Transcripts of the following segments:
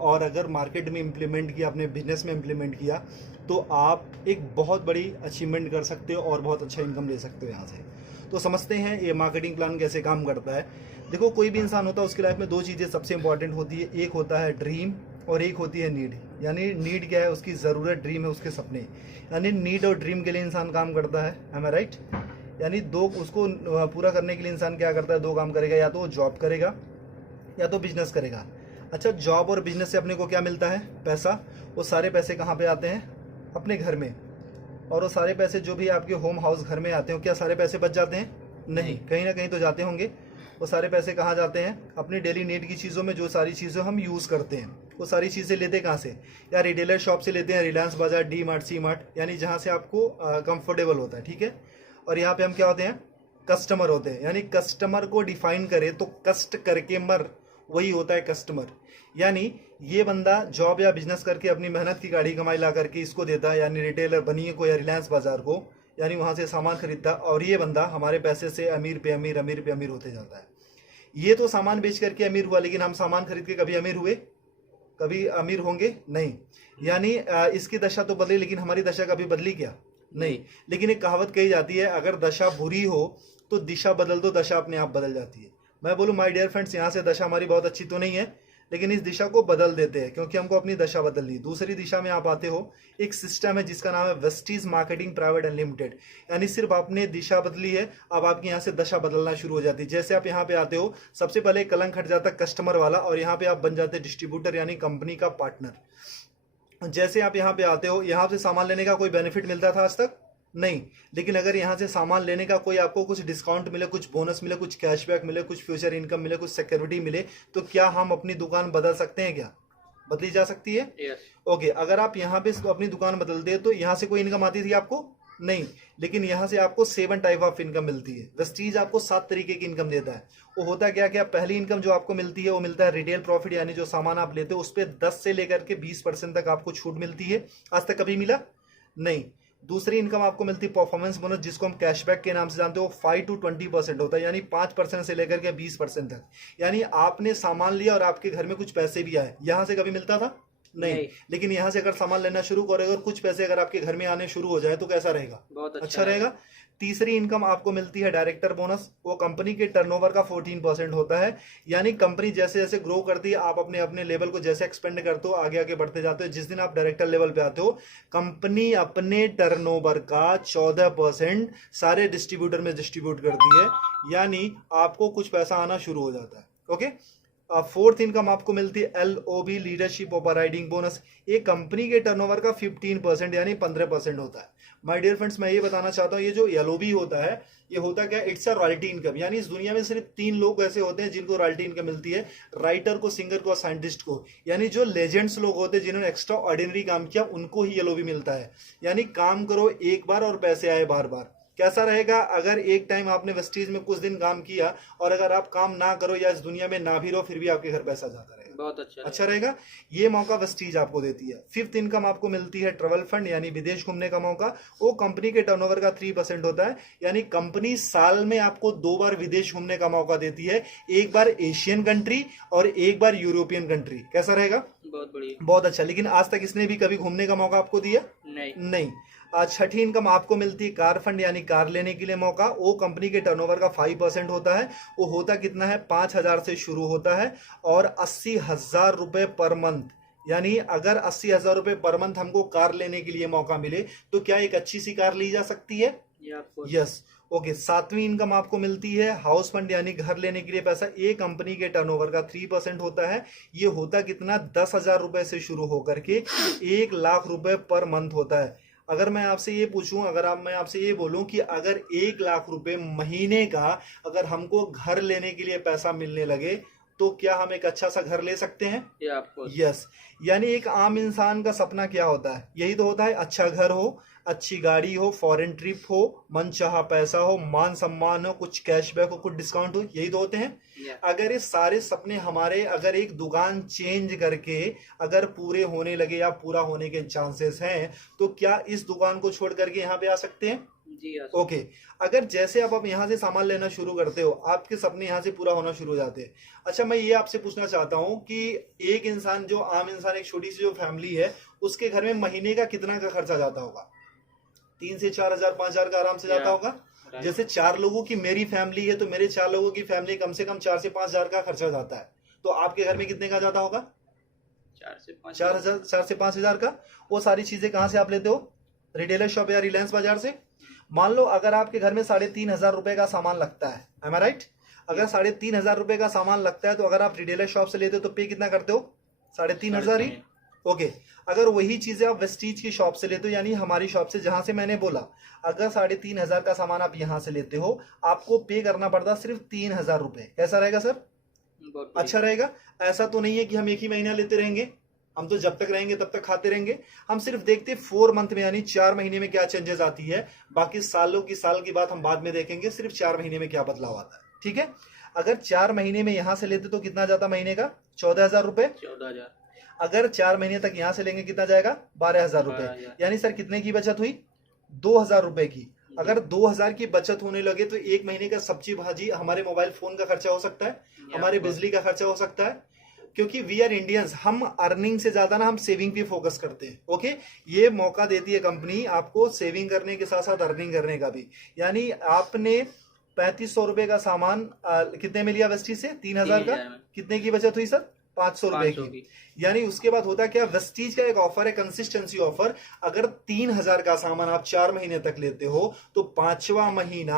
और अगर मार्केट में इम्प्लीमेंट किया, अपने बिजनेस में इम्प्लीमेंट किया, तो आप एक बहुत बड़ी अचीवमेंट कर सकते हो और बहुत अच्छा इनकम ले सकते हो यहाँ से। तो समझते हैं ये मार्केटिंग प्लान कैसे काम करता है। देखो, कोई भी इंसान होता है उसकी लाइफ में दो चीज़ें सबसे इंपॉर्टेंट होती है, एक होता है ड्रीम और एक होती है नीड। यानी नीड क्या है, उसकी ज़रूरत, ड्रीम है उसके सपने। यानी नीड और ड्रीम के लिए इंसान काम करता है, एम आई राइट। यानी दो, उसको पूरा करने के लिए इंसान क्या करता है, दो काम करेगा, या तो वो जॉब करेगा या तो बिजनेस करेगा। अच्छा, जॉब और बिजनेस से अपने को क्या मिलता है, पैसा। वो सारे पैसे कहाँ पे आते हैं, अपने घर में। और वो सारे पैसे जो भी आपके होम हाउस घर में आते हैं, क्या सारे पैसे बच जाते हैं? नहीं, कहीं ना कहीं तो जाते होंगे। वो सारे पैसे कहाँ जाते हैं, अपनी डेली नीड की चीज़ों में। जो सारी चीज़ें हम यूज़ करते हैं, वो सारी चीज़ें लेते कहाँ से, या रिटेलर शॉप से लेते हैं, रिलायंस बाजार, डी मार्ट, सी मार्ट, यानी जहाँ से आपको कंफर्टेबल होता है, ठीक है। और यहाँ पे हम क्या होते हैं, कस्टमर होते हैं। यानी कस्टमर को डिफाइन करें तो कष्ट करके मर, वही होता है कस्टमर। यानी ये बंदा जॉब या बिजनेस करके अपनी मेहनत की गाड़ी कमाई ला करके इसको देता है, यानी रिटेलर बनिए को या रिलायंस बाजार को, यानी वहाँ से सामान खरीदता, और ये बंदा हमारे पैसे से अमीर पे अमीर, अमीर पे अमीर होते जाता है। ये तो सामान बेच करके अमीर हुआ, लेकिन हम सामान खरीद के कभी अमीर हुए, कभी अमीर होंगे नहीं। यानी इसकी दशा तो बदली, लेकिन हमारी दशा कभी बदली क्या? नहीं। लेकिन एक कहावत कही जाती है, अगर दशा बुरी हो तो दिशा बदल दो, दशा अपने आप बदल जाती है। मैं बोलूँ माय डियर फ्रेंड्स, यहाँ से दशा हमारी बहुत अच्छी तो नहीं है, लेकिन इस दिशा को बदल देते हैं, क्योंकि हमको अपनी दशा बदलनी। दूसरी दिशा में आप आते हो, एक सिस्टम है जिसका नाम है वेस्टीज मार्केटिंग प्राइवेट अनलिमिटेड। यानी सिर्फ आपने दिशा बदली है, अब आपकी यहाँ से दशा बदलना शुरू हो जाती है। जैसे आप यहाँ पे आते हो, सबसे पहले कलंक हट जाता है कस्टमर वाला, और यहाँ पे आप बन जाते हैं डिस्ट्रीब्यूटर, यानी कंपनी का पार्टनर। जैसे आप यहाँ पे आते हो, यहाँ से सामान लेने का कोई बेनिफिट मिलता था आज तक? नहीं। लेकिन अगर यहाँ से सामान लेने का कोई आपको कुछ डिस्काउंट मिले, कुछ बोनस मिले, कुछ कैशबैक मिले, कुछ फ्यूचर इनकम मिले, कुछ सिक्योरिटी मिले, तो क्या हम अपनी दुकान बदल सकते हैं? क्या बदली जा सकती है? ओके, अगर आप यहाँ पे अपनी दुकान बदलते हैं तो यहाँ से कोई इनकम आती थी आपको? नहीं। लेकिन यहाँ से आपको 7 टाइप ऑफ इनकम मिलती है। वेस्टीज आपको 7 तरीके की इनकम देता है। वो होता क्या क्या? पहली इनकम जो आपको मिलती है वो मिलता है रिटेल प्रॉफिट, यानी जो सामान आप लेते हो उस पर 10 से लेकर के 20% तक आपको छूट मिलती है। आज तक कभी मिला? नहीं। दूसरी इनकम आपको मिलती है परफॉर्मेंस बोनस, जिसको हम कैशबैक के नाम से जानते हो। 5 to 20% होता है, यानी 5% से लेकर के 20% तक। यानी आपने सामान लिया और आपके घर में कुछ पैसे भी आए, यहां से कभी मिलता था? नहीं। लेकिन यहाँ से अगर सामान लेना शुरू करोगे और कुछ पैसे अगर आपके घर में आने शुरू हो जाए तो कैसा रहेगा? बहुत अच्छा रहेगा। तीसरी इनकम आपको मिलती है डायरेक्टर बोनस। वो कंपनी के टर्नओवर का 14% होता है। यानी कंपनी जैसे जैसे ग्रो करती है, आप अपने अपने लेवल को जैसे एक्सपेंड करते हो, आगे आगे बढ़ते जाते हो, जिस दिन आप डायरेक्टर लेवल पे आते हो, कंपनी अपने टर्नओवर का 14% सारे डिस्ट्रीब्यूटर में डिस्ट्रीब्यूट करती है, यानी आपको कुछ पैसा आना शुरू हो जाता है। ओके। फोर्थ इनकम आपको मिलती है LOB, लीडरशिप ओवरराइडिंग बोनस। ये कंपनी के टर्नओवर का 15% यानी 15% होता है। माय डियर फ्रेंड्स, मैं ये बताना चाहता हूँ, ये जो LOB होता है, ये होता क्या? It's a royalty income. यानी इस दुनिया में सिर्फ 3 लोग ऐसे होते हैं जिनको रॉयल्टी इनकम मिलती है, राइटर को, सिंगर को और साइंटिस्ट को। यानी जो लेजेंड्स लोग होते हैं जिन्होंने एक्स्ट्रा ऑर्डिनरी काम किया, उनको ही LOB मिलता है। यानी काम करो एक बार और पैसे आए बार बार। कैसा रहेगा अगर एक टाइम आपने वेस्टीज में कुछ दिन काम किया और अगर आप काम ना करो या इस दुनिया में ना भी रहो, फिर भी आपके घर पैसा जाता रहेगा? बहुत अच्छा रहेगा। ये मौका वेस्टीज आपको देती है। फिफ्थ इनकम आपको मिलती है ट्रैवल फंड, यानी विदेश घूमने का मौका। वो कंपनी के टर्नओवर का 3% होता है। यानी कंपनी साल में आपको 2 बार विदेश घूमने का मौका देती है, एक बार एशियन कंट्री और एक बार यूरोपियन कंट्री। कैसा रहेगा? बहुत बढ़िया, बहुत अच्छा। लेकिन आज तक इसने भी कभी घूमने का मौका आपको दिया? नहीं। छठी इनकम आपको मिलती है कार फंड, यानी कार लेने के लिए मौका। वो कंपनी के टर्नओवर का 5% होता है। वो होता कितना है? 5,000 से शुरू होता है और 80,000 रुपए पर मंथ। यानी अगर 80,000 रुपए पर मंथ हमको कार लेने के लिए मौका मिले तो क्या एक अच्छी सी कार ली जा सकती है? यस। ओके। सातवीं इनकम आपको मिलती है हाउस फंड, यानी घर लेने के लिए पैसा। ये कंपनी के टर्नओवर का 3% होता है। ये होता कितना? 10,000 रुपए से शुरू होकर के 1 लाख रुपए पर मंथ होता है। अगर मैं आपसे ये पूछूं, मैं आपसे ये बोलूं कि अगर 1 लाख रुपए महीने का अगर हमको घर लेने के लिए पैसा मिलने लगे, तो क्या हम एक अच्छा सा घर ले सकते हैं? यस। यानी एक आम इंसान का सपना क्या होता है? यही तो होता है, अच्छा घर हो, अच्छी गाड़ी हो, फॉरेन ट्रिप हो, मनचाहा पैसा हो, मान सम्मान हो, कुछ कैशबैक हो, कुछ डिस्काउंट हो, यही तो होते हैं। अगर ये सारे सपने हमारे अगर एक दुकान चेंज करके अगर पूरे होने लगे या पूरा होने के चांसेस हैं, तो क्या इस दुकान को छोड़ करके यहाँ पे आ सकते हैं? जी हाँ सर। ओके। अगर जैसे आप यहाँ से सामान लेना शुरू करते हो, आपके सपने यहाँ से पूरा होना शुरू हो जाते हैं। अच्छा, मैं ये आपसे पूछना चाहता हूँ कि एक इंसान, जो आम इंसान, एक छोटी सी जो फैमिली है, उसके घर में महीने का कितना का खर्चा जाता होगा? 3 से 4 हजार, 5 हजार का आराम से जाता या होगा। राइट। जैसे 4 लोगों की मेरी फैमिली है, तो मेरे 4 लोगों की फैमिली कम से कम 4 से 5 हजार का खर्चा जाता है। तो आपके घर में कितने का जाता होगा? 4 से 5 हजार। 4 से 5 हजार का। वो सारी चीजें कहाँ से आप लेते हो? रिटेलर शॉप या रिलायंस बाजार से। मान लो अगर आपके घर में 3,500 रुपए का सामान लगता है, एम आई राइट? अगर 3,500 रुपए का सामान लगता है, तो अगर आप रिटेलर शॉप से लेते हो तो पे कितना करते हो? 3,500 ही। ओके। अगर वही चीजें आप वेस्टीज की शॉप से लेते हो, यानी हमारी शॉप से, जहां से मैंने बोला, अगर 3,500 का सामान आप यहां से लेते हो, आपको पे करना पड़ता सिर्फ 3,000 रुपए। कैसा रहेगा सर? बहुत अच्छा रहेगा। ऐसा तो नहीं है कि हम एक ही महीना लेते रहेंगे, हम तो जब तक रहेंगे तब तक खाते रहेंगे। हम सिर्फ देखते 4 मंथ में, यानी 4 महीने में क्या चेंजेस आती है। बाकी सालों की साल की बात हम बाद में देखेंगे, सिर्फ 4 महीने में क्या बदलाव आता है। ठीक है। अगर 4 महीने में यहां से लेते तो कितना जाता महीने का? 14,000 रुपए। 14,000। अगर 4 महीने तक यहां से लेंगे कितना जाएगा? 12,000 रुपए। 12,000। यानी सर कितने की बचत हुई? 2,000 रुपए की। अगर 2,000 की बचत होने लगे तो एक महीने का सब्जी भाजी, हमारे मोबाइल फोन का खर्चा हो सकता है, हमारे बिजली का खर्चा हो सकता है। क्योंकि वी आर इंडियंस, हम अर्निंग से ज्यादा ना हम सेविंग पे फोकस करते हैं। ओके। ये मौका देती है कंपनी आपको सेविंग करने के साथ साथ अर्निंग करने का भी। यानी आपने 3,500 रुपए का सामान कितने में लिया वेस्टीज से? 3,000 का। 3,000 में। कितने की बचत हुई सर? 500 रुपए 500 की। की। यानी उसके बाद होता क्या, वेस्टीज का एक ऑफर है, कंसिस्टेंसी ऑफर। अगर 3,000 का सामान आप 4 महीने तक लेते हो, तो 5वां महीना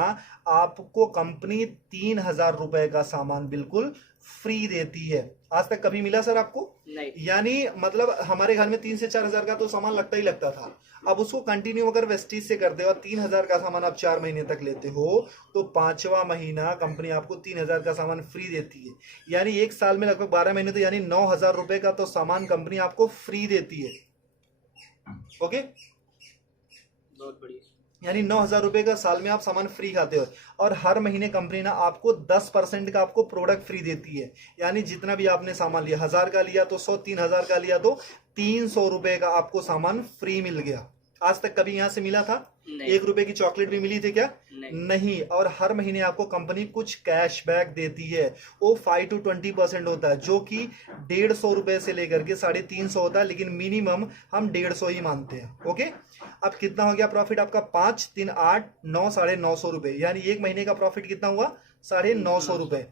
आपको कंपनी 3,000 रुपए का सामान बिल्कुल फ्री देती है। आज तक कभी मिला सर आपको? नहीं। यानी मतलब हमारे घर में 3 से 4 हजार का तो सामान लगता ही लगता था। अब उसको कंटिन्यू अगर वेस्टीज से करते हो और 3,000 का सामान आप 4 महीने तक लेते हो, तो 5वां महीना कंपनी आपको 3,000 का सामान फ्री देती है। यानी एक साल में लगभग 12 महीने, तो यानी 9,000 रुपए का तो सामान कंपनी आपको फ्री देती है। ओके। बहुत बढ़िया। यानी 9,000 रुपए का साल में आप सामान फ्री खाते हो। और हर महीने कंपनी ना आपको 10% का आपको प्रोडक्ट फ्री देती है। यानी जितना भी आपने सामान लिया, 1,000 का लिया तो 100, 3,000 का लिया तो 300 रुपए का आपको सामान फ्री मिल गया। आज तक कभी यहां से मिला था? नहीं। 1 रुपए की चॉकलेट भी मिली थी क्या? नहीं। और हर महीने आपको कंपनी कुछ कैशबैक देती है। वो 5 to 20% होता है, जो कि 150 रुपए से लेकर के 350 होता है, लेकिन मिनिमम हम 150 ही मानते हैं। ओके। अब कितना हो गया प्रॉफिट आपका? 5, 3, 8, 9, 950 रुपए। यानी एक महीने का प्रॉफिट कितना हुआ? 950 रुपए।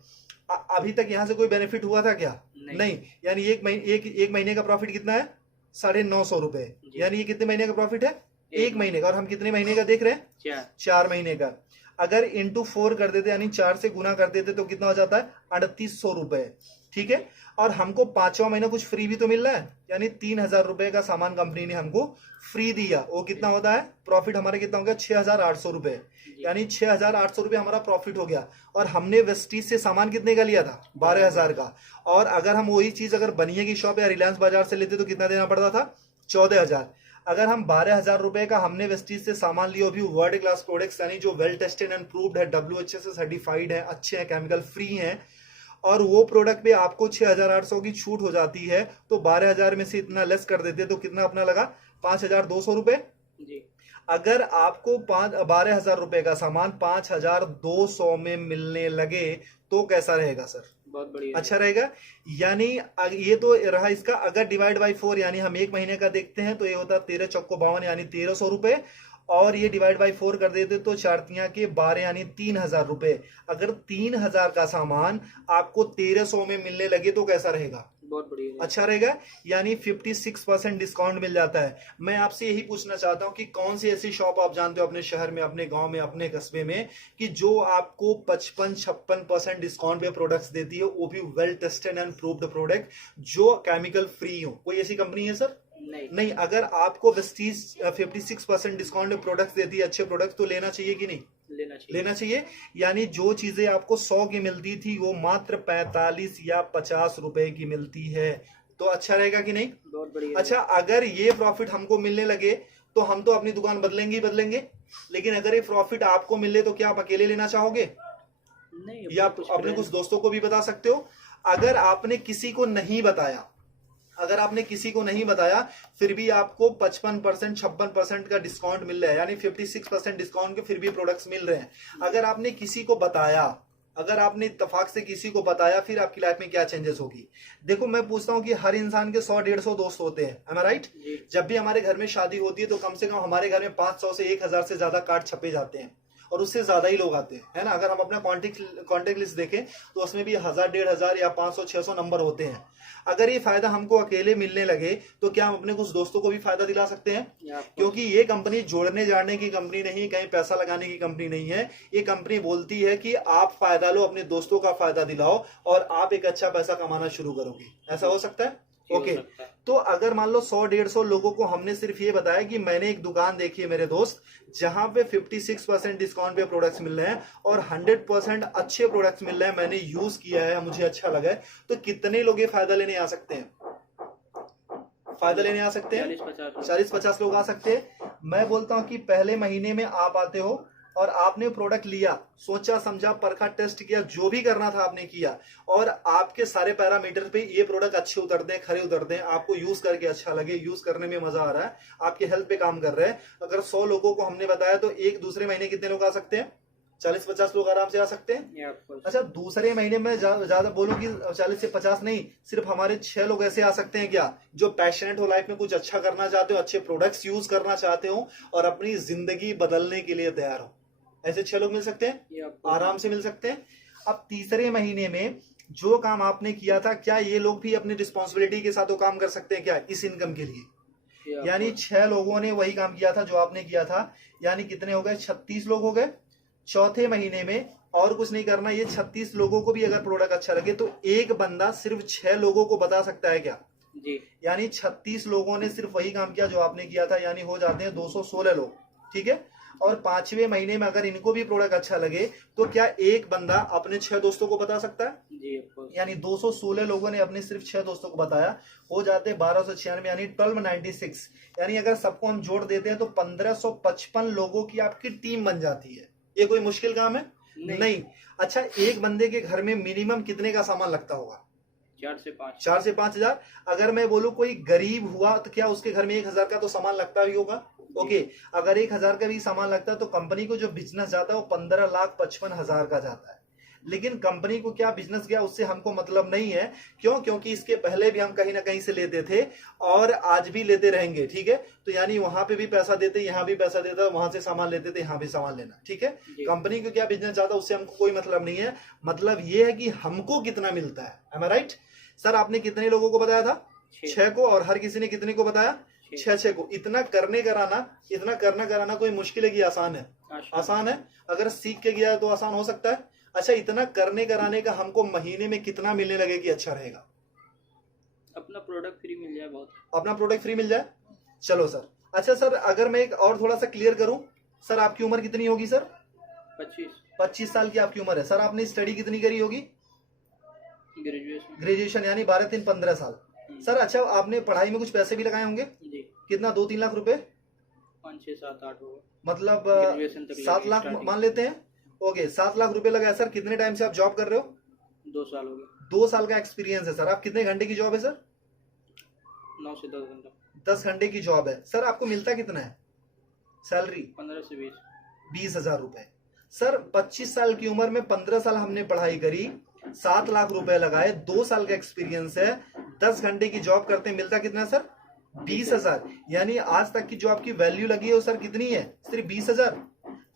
अभी तक यहां से कोई बेनिफिट हुआ था क्या? नहीं। यानी एक महीने का प्रॉफिट कितना है? 950 रुपए। यानी ये कितने महीने का प्रॉफिट है? एक महीने का। और हम कितने महीने का देख रहे हैं? 4 महीने का। अगर इंटू 4 कर देते, यानी 4 से गुना कर देते, तो कितना हो जाता है? 3,800 रुपए। ठीक है। और हमको 5वां महीना कुछ फ्री भी तो मिल रहा है, यानी 3,000 रुपए का सामान कंपनी ने हमको फ्री दिया। वो कितना होता है? प्रॉफिट हमारे कितना हो गया? 6,800 रुपए। यानी 6,800 रुपए हमारा प्रॉफिट हो गया। और हमने वेस्टीज से सामान कितने का लिया था? 12,000 का। और अगर हम वही चीज अगर बनिए की शॉप या रिलायंस बाजार से लेते तो कितना देना पड़ता था? 14,000। अगर हम 12,000 रुपए का हमने वेस्टीज से सामान लिया, भी वर्ल्ड क्लास प्रोडक्ट्स, यानी जो वेल टेस्टेड एंड प्रूव्ड है, WHA से सर्टिफाइड है, अच्छे हैं, केमिकल फ्री हैं, और वो प्रोडक्ट पे आपको 6,800 की छूट हो जाती है, तो 12,000 में से इतना लेस कर देते तो कितना अपना लगा? 5,200 रुपए। अगर आपको 12,000 रुपए का सामान 5,200 में मिलने लगे तो कैसा रहेगा सर? बहुत बढ़िया। अच्छा रहेगा। यानी ये तो रहा इसका। अगर डिवाइड बाई 4, यानी हम एक महीने का देखते हैं, तो ये होता है 13 चौको 52, यानी 1,300 रुपए। और ये डिवाइड बाई 4 कर देते तो 4 के 12, यानी 3,000 रुपए। अगर 3,000 का सामान आपको 1,300 में मिलने लगे तो कैसा रहेगा? बहुत बढ़िया। अच्छा रहेगा। यानी 56% डिस्काउंट मिल जाता है। मैं आपसे यही पूछना चाहता हूं कि कौन सी ऐसी शॉप आप जानते हो अपने शहर में, अपने गांव में, अपने कस्बे में, कि जो आपको 55-56% डिस्काउंट पे प्रोडक्ट्स देती है, वो भी well tested and proved product, जो केमिकल फ्री हो? कोई ऐसी कंपनी है सर? नहीं। अगर आपको वेस्टीज 56% डिस्काउंट में प्रोडक्ट्स देती है, अच्छे प्रोडक्ट्स, तो लेना चाहिए कि नहीं? लेना चाहिए। यानी जो चीजें आपको 100 की मिलती थी, वो मात्र 45 या 50 रुपए की मिलती है। तो अच्छा रहेगा कि नहीं? बहुत बढ़िया। अच्छा, अगर ये प्रॉफिट हमको मिलने लगे तो हम तो अपनी दुकान बदलेंगे ही बदलेंगे। लेकिन अगर ये प्रॉफिट आपको मिले तो क्या आप अकेले लेना चाहोगे? नहीं। या आप अपने कुछ दोस्तों को भी बता सकते हो। अगर आपने किसी को नहीं बताया, अगर आपने किसी को नहीं बताया फिर भी आपको 55% 56% का डिस्काउंट मिल रहा है, यानी 56% डिस्काउंट के फिर भी प्रोडक्ट्स मिल रहे हैं। अगर आपने किसी को बताया, अगर आपने इत्तेफाक से किसी को बताया, फिर आपकी लाइफ में क्या चेंजेस होगी। देखो मैं पूछता हूँ कि हर इंसान के 100-150 दोस्त होते हैं, am I right? जब भी हमारे घर में शादी होती है तो कम से कम हमारे घर में 500 से 1000 से ज्यादा कार्ड छपे जाते हैं और उससे ज्यादा ही लोग आते हैं, है ना। अगर हम अपना कॉन्टेक्ट लिस्ट देखें तो उसमें भी 1000-1500 या 500-600 नंबर होते हैं। अगर ये फायदा हमको अकेले मिलने लगे तो क्या हम अपने कुछ दोस्तों को भी फायदा दिला सकते हैं? क्योंकि ये कंपनी जोड़ने जाने की कंपनी नहीं, कहीं पैसा लगाने की कंपनी नहीं है। ये कंपनी बोलती है कि आप फायदा लो, अपने दोस्तों का फायदा दिलाओ और आप एक अच्छा पैसा कमाना शुरू करोगे। ऐसा हो सकता है? ओके तो अगर मान लो 100-150 लोगों को हमने सिर्फ ये बताया कि मैंने एक दुकान देखी है मेरे दोस्त जहां पे 56% डिस्काउंट पे प्रोडक्ट्स मिल रहे हैं और 100% अच्छे प्रोडक्ट्स मिल रहे हैं, मैंने यूज किया है, मुझे अच्छा लगा है, तो कितने लोग ये फायदा लेने आ सकते हैं? फायदा लेने आ सकते हैं 40-50 लोग आ सकते हैं। मैं बोलता हूं कि पहले महीने में आप आते हो और आपने प्रोडक्ट लिया, सोचा समझा, परखा, टेस्ट किया, जो भी करना था आपने किया और आपके सारे पैरामीटर पे ये प्रोडक्ट अच्छे उतरते हैं, खरे उतरते हैं, आपको यूज करके अच्छा लगे, यूज करने में मजा आ रहा है, आपके हेल्थ पे काम कर रहे हैं। अगर 100 लोगों को हमने बताया तो एक दूसरे महीने कितने लोग आ सकते हैं? 40-50 लोग आराम से आ सकते हैं। अच्छा दूसरे महीने में ज्यादा बोलूं कि 40 से 50 नहीं, सिर्फ हमारे 6 लोग ऐसे आ सकते हैं क्या जो पैशनेट हो, लाइफ में कुछ अच्छा करना चाहते हो, अच्छे प्रोडक्ट्स यूज करना चाहते हो और अपनी जिंदगी बदलने के लिए तैयार हो। ऐसे 6 लोग मिल सकते हैं, आराम से मिल सकते हैं। अब तीसरे महीने में जो काम आपने किया था, क्या ये लोग भी अपनी रिस्पॉन्सिबिलिटी के साथ वो काम कर सकते हैं क्या इस इनकम के लिए? यानी 6 लोगों ने वही काम किया था जो आपने किया था, यानी कितने हो गए? 36 लोग हो गए। चौथे महीने में और कुछ नहीं करना, ये 36 लोगों को भी अगर प्रोडक्ट अच्छा लगे तो एक बंदा सिर्फ 6 लोगों को बता सकता है क्या जी? यानी 36 लोगों ने सिर्फ वही काम किया जो आपने किया था, यानी हो जाते हैं 216 लोग, ठीक है। और 5वें महीने में अगर इनको भी प्रोडक्ट अच्छा लगे तो क्या एक बंदा अपने 6 दोस्तों को बता सकता है जी? यानी 216 लोगों ने अपने सिर्फ 6 दोस्तों को बताया, हो जाते 1296, यानी 1296। यानी अगर सबको हम जोड़ देते हैं तो 1555 लोगों की आपकी टीम बन जाती है। ये कोई मुश्किल काम है? नहीं। अच्छा एक बंदे के घर में मिनिमम कितने का सामान लगता होगा? 4 से 5 हजार। अगर मैं बोलूं कोई गरीब हुआ तो क्या उसके घर में 1000 का तो सामान लगता ही होगा? ओके अगर 1000 का भी सामान लगता है तो कंपनी को जो बिजनेस जाता है वो 15,55,000 का जाता है। लेकिन कंपनी को क्या बिजनेस गया उससे हमको मतलब नहीं है। क्यों? क्योंकि इसके पहले भी हम कहीं ना कहीं से लेते थे और आज भी लेते रहेंगे, ठीक है। तो यानी वहां पे भी पैसा देते, यहाँ भी पैसा देता, वहां से सामान लेते थे, यहाँ भी सामान लेना, ठीक है। कंपनी को क्या बिजनेस जाता है उससे हमको कोई मतलब नहीं है। मतलब ये है कि हमको कितना मिलता है। एम आई राइट? सर आपने कितने लोगों को बताया था? 6 को। और हर किसी ने कितने को बताया? 6 को। इतना करने कराना कोई मुश्किल है कि आसान है? आसान है। अगर सीख के गया तो आसान हो सकता है। अच्छा इतना करने कराने का हमको महीने में कितना मिलने लगे कि अच्छा रहेगा? अपना प्रोडक्ट फ्री मिल जाए, बहुत अपना प्रोडक्ट फ्री मिल जाए। चलो सर। अच्छा सर अगर मैं एक और थोड़ा सा क्लियर करूं, सर आपकी उम्र कितनी होगी सर? 25 साल की आपकी उम्र है। सर आपने स्टडी कितनी करी होगी? ग्रेजुएशन यानी 12-3-15 साल। सर अच्छा आपने पढ़ाई में कुछ पैसे भी लगाए होंगे जी? कितना? 2-3 लाख रुपए? 5-6-7-8 होगा, मतलब 7 लाख मान लेते हैं। ओके 7 लाख रुपए लगाए। सर कितने टाइम से आप जॉब कर रहे हो? 2 साल हो गए। 2 साल का एक्सपीरियंस है सर। आप कितने घंटे की जॉब है सर? 9 से 10 घंटा। 10 घंटे की जॉब है। सर आपको मिलता कितना है सैलरी? 15 से 20,000 रुपए। सर 25 साल की उम्र में 15 साल हमने पढ़ाई करी, 7 लाख रुपए लगाए, 2 साल का एक्सपीरियंस है, 10 घंटे की जॉब करते, मिलता कितना सर? 20,000। यानी आज तक की जो आपकी वैल्यू लगी है वो सर कितनी है? सिर्फ 20,000।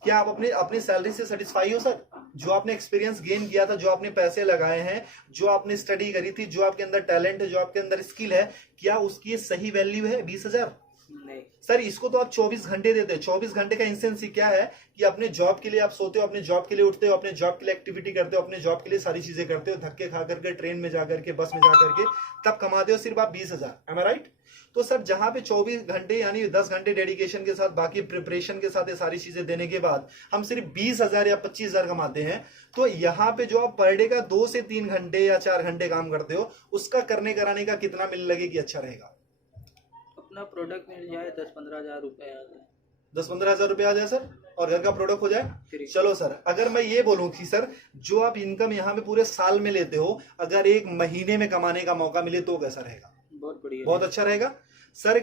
क्या आप अपनी सैलरी से सेटिस्फाई हो सर? जो आपने एक्सपीरियंस गेन किया था, जो आपने पैसे लगाए हैं, जो आपने स्टडी करी थी, जो आपके अंदर टैलेंट है, जो आपके अंदर स्किल है, क्या उसकी सही वैल्यू है 20,000? नहीं सर। इसको तो आप 24 घंटे देते हैं। 24 घंटे का इंसेंस क्या है कि अपने जॉब के लिए आप सोते हो, अपने जॉब के लिए उठते हो, अपने जॉब के लिए एक्टिविटी करते हो, अपने जॉब के लिए सारी चीजें करते हो, धक्के खा करके, ट्रेन में जाकर के, बस में जाकर के, तब कमाते हो सिर्फ आप 20,000। एम आई राइट? तो सर जहां पे 24 घंटे यानी 10 घंटे डेडिकेशन के साथ, बाकी प्रिपरेशन के साथ ये सारी चीजें देने के बाद हम सिर्फ 20,000 या 25,000 कमाते हैं, तो यहाँ पे जो आप पर डे का 2 से 3 घंटे या 4 घंटे काम करते हो, उसका करने कराने का कितना मिलने लगे कि अच्छा रहेगा? अपना प्रोडक्ट मिल जाए 10-15 हजार रुपए आ जाए। 10-15 हजार रुपए आ जाए सर, और घर का प्रोडक्ट हो जाए। चलो सर अगर मैं ये बोलूं कि सर जो आप इनकम यहाँ पे पूरे साल में लेते हो, अगर एक महीने में कमाने का मौका मिले तो कैसा रहेगा? बहुत बढ़िया बहुत है। अच्छा रहेगा सर।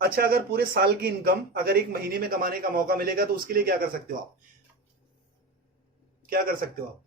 अच्छा, अगर पूरे साल की इनकम अगर एक महीने में कमाने का मौका मिलेगा तो उसके लिए क्या कर सकते हो आप? क्या कर सकते हो आप?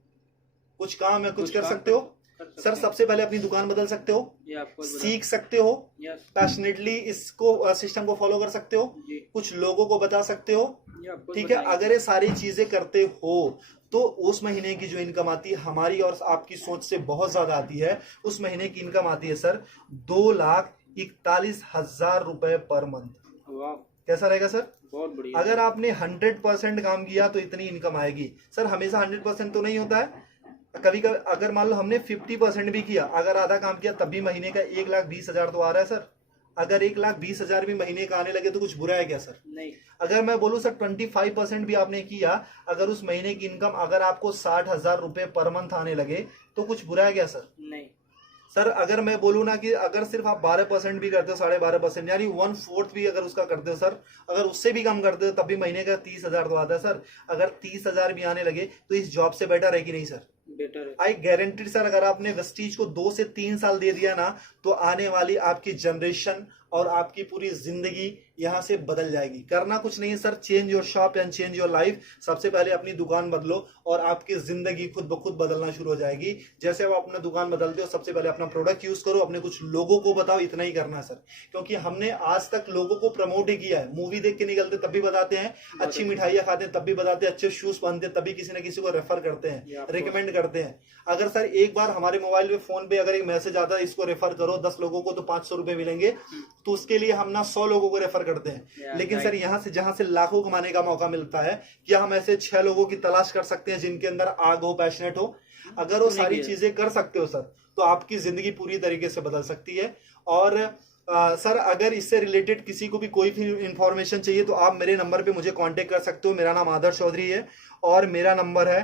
कुछ काम है, कुछ कर काम सकते हो कर सकते सर। हैं। सबसे पहले अपनी दुकान बदल सकते हो, ये आपको सीख सकते हो, यस पैशनेटली इसको सिस्टम को फॉलो कर सकते हो, जी, कुछ लोगों को बता सकते हो। ये आपको ठीक है, बताएंगे। अगर ये सारी चीजें करते हो तो उस महीने की जो इनकम आती है हमारी और आपकी सोच से बहुत ज्यादा आती है। उस महीने की इनकम आती है सर 2,41,000 रुपए पर मंथ। वाह, कैसा रहेगा सर? बहुत बढ़िया। अगर आपने 100% काम किया तो इतनी इनकम आएगी सर। हमेशा 100% तो नहीं होता है, कभी कभी अगर मान लो हमने 50% भी किया, अगर आधा काम किया तब भी महीने का 1,20,000 तो आ रहा है सर। अगर 1,20,000 भी महीने का आने लगे तो कुछ बुरा है क्या सर? नहीं, अगर मैं बोलूं सर 25% भी आपने किया, अगर उस महीने की इनकम अगर आपको 60,000 रुपए पर मंथ आने लगे तो कुछ बुरा है क्या सर? नहीं, सर अगर मैं बोलूँ ना कि अगर सिर्फ आप 12% भी करते हो, 12.5% यानी 1/4 भी अगर उसका करते हो सर, अगर उससे भी कम करते हो तब भी महीने का 30,000 तो आता है सर। अगर 30,000 भी आने लगे तो इस जॉब से बेटर है कि नहीं सर? बेटर है। आई गारंटी सर, अगर आपने वेस्टीज को 2 से 3 साल दे दिया ना तो आने वाली आपकी जनरेशन और आपकी पूरी जिंदगी यहां से बदल जाएगी। करना कुछ नहीं है sir, change your shop and change your life. सबसे पहले अपनी दुकान बदलो और आपकी जिंदगी खुद ब खुद बदलना शुरू हो जाएगी। जैसे आप अपना दुकान बदलते हो, सबसे पहले अपना प्रोडक्ट यूज करो, अपने कुछ लोगों को बताओ, इतना ही करना है सर। क्योंकि हमने आज तक लोगों को प्रमोट ही किया है। मूवी देख के निकलते तब भी बताते हैं, अच्छी मिठाइयां खाते हैं तब भी बताते हैं, अच्छे शूज पहनते हैं तभी किसी ना किसी को रेफर करते हैं, रिकमेंड करते हैं। अगर सर एक बार हमारे मोबाइल पे फोन पे अगर एक मैसेज आता है इसको रेफर करो 10 लोगों को तो 500 रुपए मिलेंगे, तो उसके लिए हम ना 100 लोगों को रेफर करते हैं। लेकिन सर यहाँ से जहां से लाखों कमाने का मौका मिलता है, क्या हम ऐसे 6 लोगों की तलाश कर सकते हैं जिनके अंदर आग हो, पैशनेट हो? अगर वो सारी चीजें कर सकते हो सर तो आपकी जिंदगी पूरी तरीके से बदल सकती है। और सर अगर इससे रिलेटेड किसी को भी कोई भी इंफॉर्मेशन चाहिए तो आप मेरे नंबर पे मुझे कांटेक्ट कर सकते हो। मेरा नाम आदर्श चौधरी है और मेरा नंबर है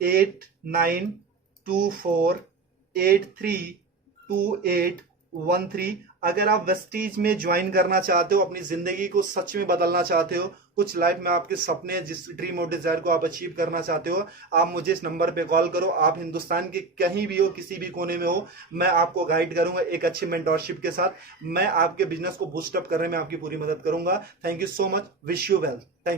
8924832813। अगर आप वेस्टीज में ज्वाइन करना चाहते हो, अपनी जिंदगी को सच में बदलना चाहते हो, कुछ लाइफ में आपके सपने, जिस ड्रीम और डिजायर को आप अचीव करना चाहते हो, आप मुझे इस नंबर पे कॉल करो। आप हिंदुस्तान के कहीं भी हो, किसी भी कोने में हो, मैं आपको गाइड करूंगा एक अच्छी मेंटोरशिप के साथ। मैं आपके बिजनेस को बूस्टअप करने में आपकी पूरी मदद करूंगा। Thank you so much, wish you well, thank you.